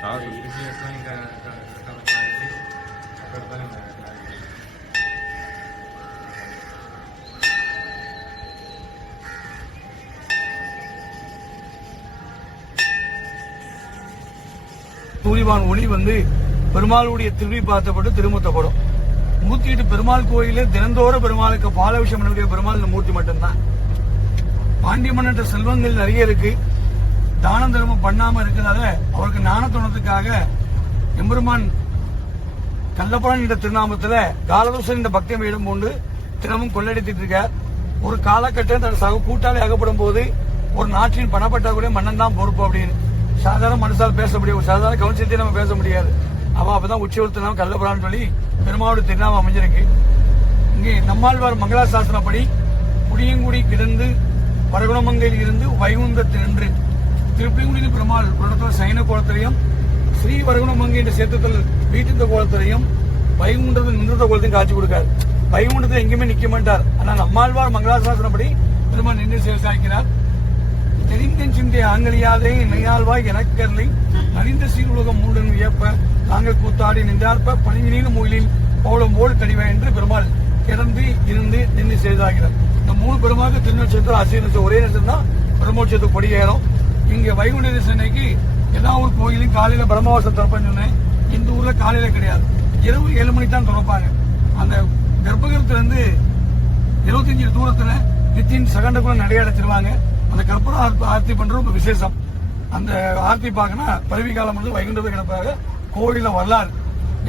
சூரியவான் ஒளி பெருமாளுடைய திருவி பார்த்தப்பட்டு திருமுத்தப்படும். 108 பெருமாள் கோயிலே தினந்தோறும் பெருமாளுக்கு பாலாபிஷேகம் பண்ணக்கூடிய பெருமாள் இந்த மூர்த்தி மட்டும்தான். பாண்டிய மன்னற்ற செல்வங்கள் நிறைய இருக்கு. தானம் தர்மம் பண்ணாம இருக்கிறதால அவருக்கு ஞானத்தோணத்துக்காக எம்பெருமான் கள்ளப்பழன் என்ற திருநாமத்துல காலதோசன் என்ற பக்தியம் இடம் கொண்டு தினமும் கொள்ளடித்துட்டு இருக்கார். ஒரு காலகட்டம் தன் சக கூட்டாளி அகப்படும் போது ஒரு நாட்டின் பணப்பட்டாக்குடைய மன்னன் தான் பொறுப்பு அப்படின்னு சாதாரண மனுஷால் பேச முடியும். ஒரு சாதாரண கவுன்சிலத்தையும் நம்ம பேச முடியாது. அவ அப்பதான் உச்சவர்த்தனாம் கள்ளப்படான்னு சொல்லி பெருமாவோட திருநாமம் அமைஞ்சிருக்கு. இங்கே நம்மாழ்வார் மங்களாசாசனப்படி குடியங்குடி கிடந்து வரகுணமங்கையில் இருந்து வைகுந்தத்தில் நின்று திருப்பிங்குடியில் பெருமாள் ஒரு சைன கோலத்திலையும் ஸ்ரீ வரகுணமங்கை என்ற சேத்தத்தில் வீட்டு கோலத்திலையும் வைகுண்டத்தில் நின்ற கோலத்தையும் காட்சி கொடுக்கார். வைகுண்டத்தில் எங்கேயுமே நிக்க மாட்டார். ஆனால் நம்மாழ்வார் மங்களாசாசனப்படி பெருமாள் நின்று சேசாய்க்கிறார். தெரிந்தன் சிந்தை ஆங்கலியாதே மெய்யாழ்வாய் எனக்கர்லை நலிந்த சீர் உலகம் மூடன் வியப்ப நாங்கள் கூத்தாடி நின்றார்ப்ப பணிவினிலும் மூயிலில் பௌளம் போல் கடிவ என்று பெருமாள் கிடந்து இருந்து நின்று செய்தாகிறார். இந்த 3 பெருமாள் திருநட்சத்திரம் அசீர் ஒரே நட்சத்திரம் தான் பிரம்மோட்சத்துக்கு கொடியேறும். இங்க வைகுண்ட சென்னைக்கு எல்லா ஊர் கோயிலையும் காலையில பிரம்மவாசம் திறப்பேன்னு சொன்னேன். இந்த ஊர்ல காலையில கிடையாது, இரவு 7 மணிக்கு தான் திறப்பாங்க. அந்த கர்ப்பகிரத்துல இருந்து 25 தூரத்துல நித்தின் சகண்டக்குள்ள நடைய அடைச்சிருவாங்க. அந்த கற்பூரம் ஆர்த்தி பண்றது ரொம்ப விசேஷம். அந்த ஆர்த்தி பார்க்கனா பருவி காலம் வைகுண்டத்தை கிடப்பாக கோவில வரலாறு.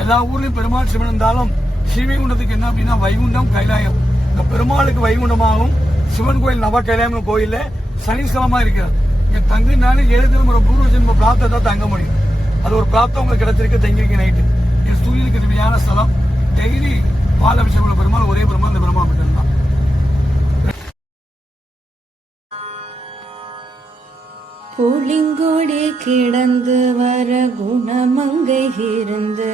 எல்லா ஊர்லயும் பெருமாள் சிவன் இருந்தாலும் ஸ்ரீவைகுண்டத்துக்கு என்ன அப்படின்னா வைகுண்டம் கைலாயம். இந்த பெருமாளுக்கு வைகுண்டமாகவும் சிவன் கோயில் நவ கைலாயம் கோயில்ல சனீஸ்கலமா இருக்கிறது. இங்க தங்கினாலும் 7 திருமுறை பூர்வ ஜென்ம பிராப்தத்தை தங்க முடியும். அது ஒரு பிராப்தம் உங்களுக்கு கிடைச்சிருக்கு. தங்கிருக்கு நைட்டு இது சூரியனுக்கு தேவையான ஸ்தலம். டெய்லி பாலாபிஷேகம் பெருமாள் ஒரே பெருமாள் இந்த பெருமாள் மட்டும்தான். புலிங்கொடி கிடந்து வர குணமங்கை இருந்து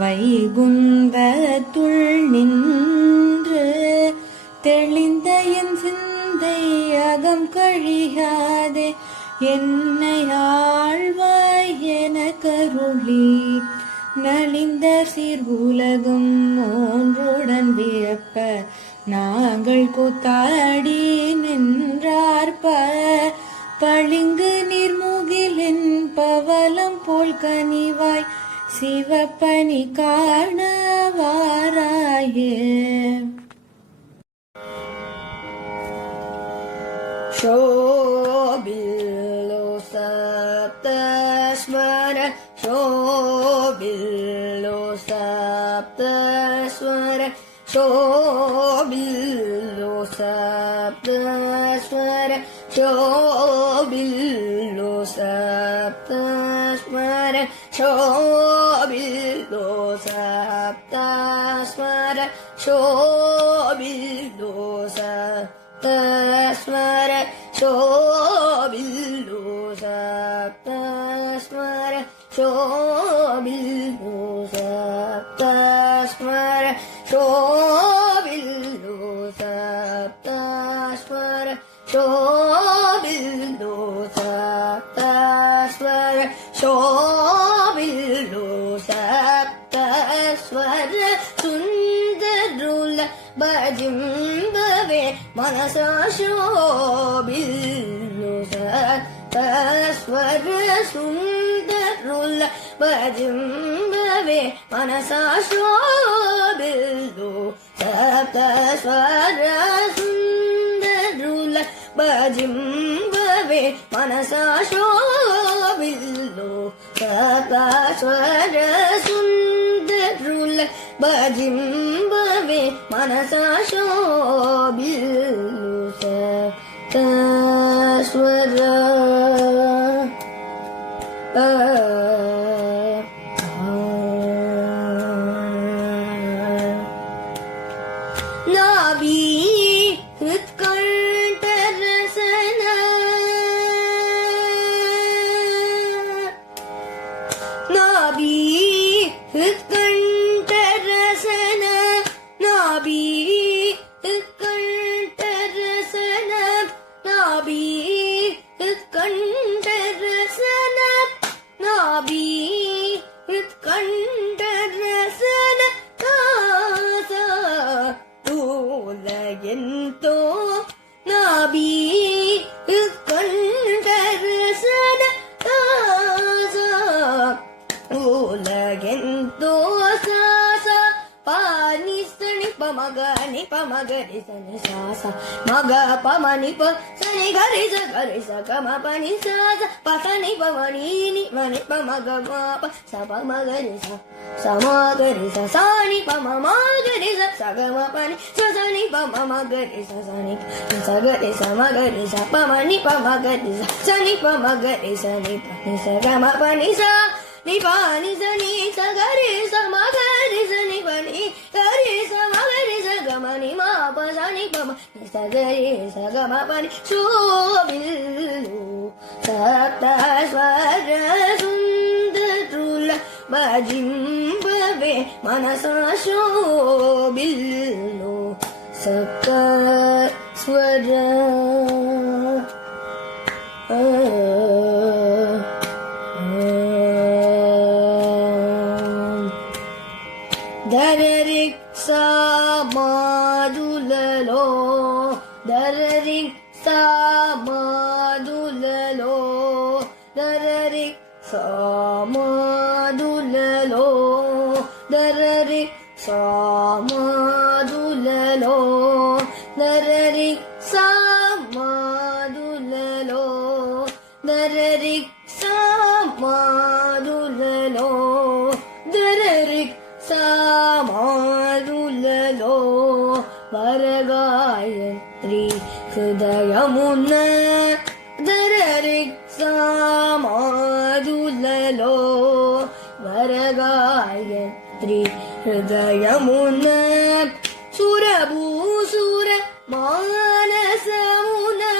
வைகுந்தத்துள் நின்று தெளிந்த என் சிந்தை அகம் கழியாதே என்னை ஆழ்வாய் என கருளி நலிந்த சீர் உலகம் ஒன்றுடன் வியப்ப நாங்கள் கூத்தாடி நின்றார்ப்ப பளிங்கு நீர்முகிலின் பவளம் போல் கனிவாய் சிவப்பனி காண வாராயே. शोभिल्लो सप्तस्वर शोभिल्लो सप्तस्वर शोभिल्लो सप्तस्वर शोभिल्लो सप्तस्वर शोभिल्लो सप्तस्वर शोभिल्लो सप्तस्वर शोभिल्लो सप्तस्वर शोभिल्लो सप्तस्वर शोभिल्लो सप्तस्वर शोभिल्लो सप्तस्वर शोभिल्लो सप्तस्वर सुन्दरुल भजिम्बवे मनसा शोभिल्लो सप्तस्वर सुन्दरुल भजिम्बवे मनसा शोभिल्लो सप्तस्वर सुन्दरुल भजिम्बवे मनसा शोभिल्लो सप्तस्वर सुन्दरुल भजिम्बवे मनसा शोभिल्लो सप्तस्वर नाभि हृत्कण्ठरसन नाभि हृत्कण्ठरसन नाभि हृत्कण्ठरसन नाभि हृत्कण्ठरसन नाभि ni pa ma ga ri sa ni sa sa ma ga pa ma ni pa sa ni ga ri sa ga ma pa ni sa sa pa sa ni pa ma ni pa ma ga ma pa sa pa ma ga ri sa ma ga ri sa ni pa ma ga ri sa ga ma pa ni sa ni pa ma ga ri sa ni sa ga ri sa ma ga ri sa pa ma ga ri sa ni pa ma ga ri sa ni pa ni sa ga ma pa ni sa ni pa ni sa ga ri sa ma ga ri sa ni pa ni ga ri sa ma ga ri sa ga ma ni ma pa sa ni pa ma ni sa ga ri sa ga ma pa ni shobillu sapta swara sundarula bajimbave manasa shobillu sapta swara Dararik sa madulalo, dararik sa madulalo, dararik sa madulalo, dararik sa madulalo, dararik sa madulalo, dararik sa madulalo, dararik samadulalo varagayatri hridayamuna dararik samadulalo varagayatri hridayamuna surabhusura manasamuna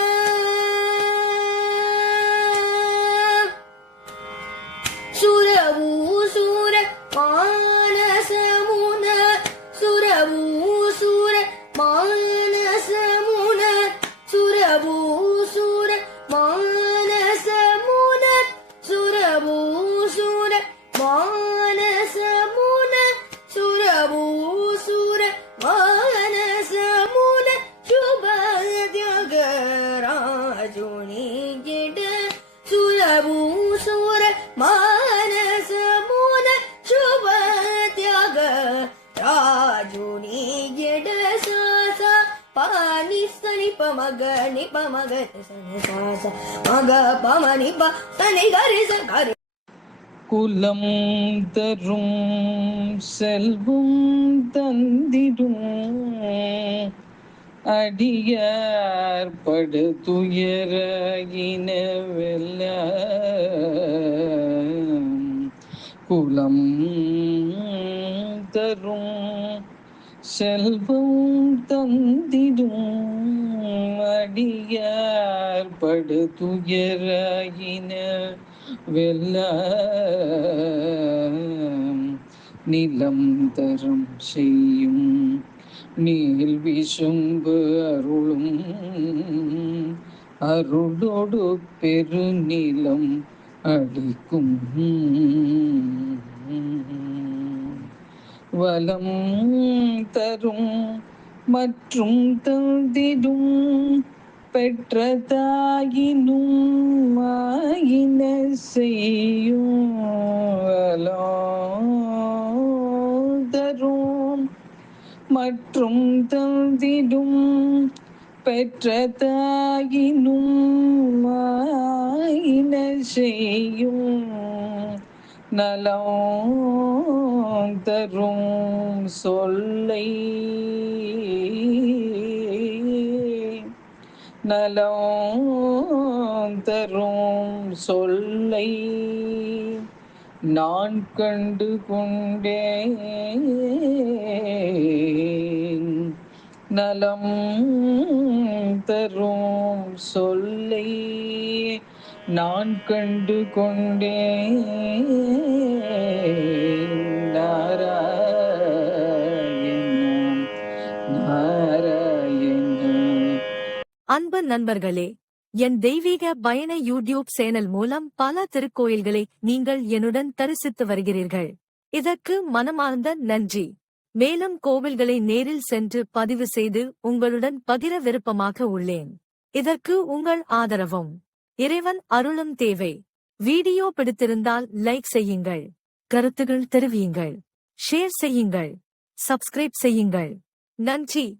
surabhusura manasamuna surabhusura manasamuna surabhusura manasamuna surabhusura manasamuna surabhusura manasamuna shubhadyagaraajuni gida surabhusura manasamuna shubhatyaga rajuni gida sasa pani sani pamaga ni pamaga sani sasa maga pamani pa sani gari sa gari குலம் தரும் செல்வம் தந்திடும் அடியார் படு துயர இனவெல்ல குலம் தரும் செல்வம் தந்திடும் அடியார் படு துயர இன வெல்ல நிலம் தரம் செய்யும் நீல் விசும்பு அருளும் அருளோடு பெருநிலம் அடிக்கும் வலம் தரும் மற்றும் தந்திடும் பெற்ற தாயினும் மாயின செய்யும் தரும் மற்றும் தந்திடும் பெற்ற தாயினும் மாயின செய்யும் நலம் தரும் சொல்லை நலம் தரும் சொல்லை நான் கண்டு கொண்டேன் நலம் தரும் சொல்லை நான் கண்டு கொண்டேன் நாராயணம் நாராயணம். அன்பு நண்பர்களே, என் தெய்வீக பயண யூடியூப் சேனல் மூலம் பல திருக்கோயில்களை நீங்கள் என்னுடன் தரிசித்து வருகிறீர்கள். இதற்கு மனமார்ந்த நன்றி. மேலும் கோவில்களை நேரில் சென்று பதிவு செய்து உங்களுடன் பகிர விருப்பமாக உள்ளேன். இதற்கு உங்கள் ஆதரவும் இறைவன் அருளும் தேவை. வீடியோ பிடித்திருந்தால் லைக் செய்யுங்கள், கருத்துகள் தெரிவியுங்கள், ஷேர் செய்யுங்கள், சப்ஸ்கிரைப் செய்யுங்கள். நன்றி.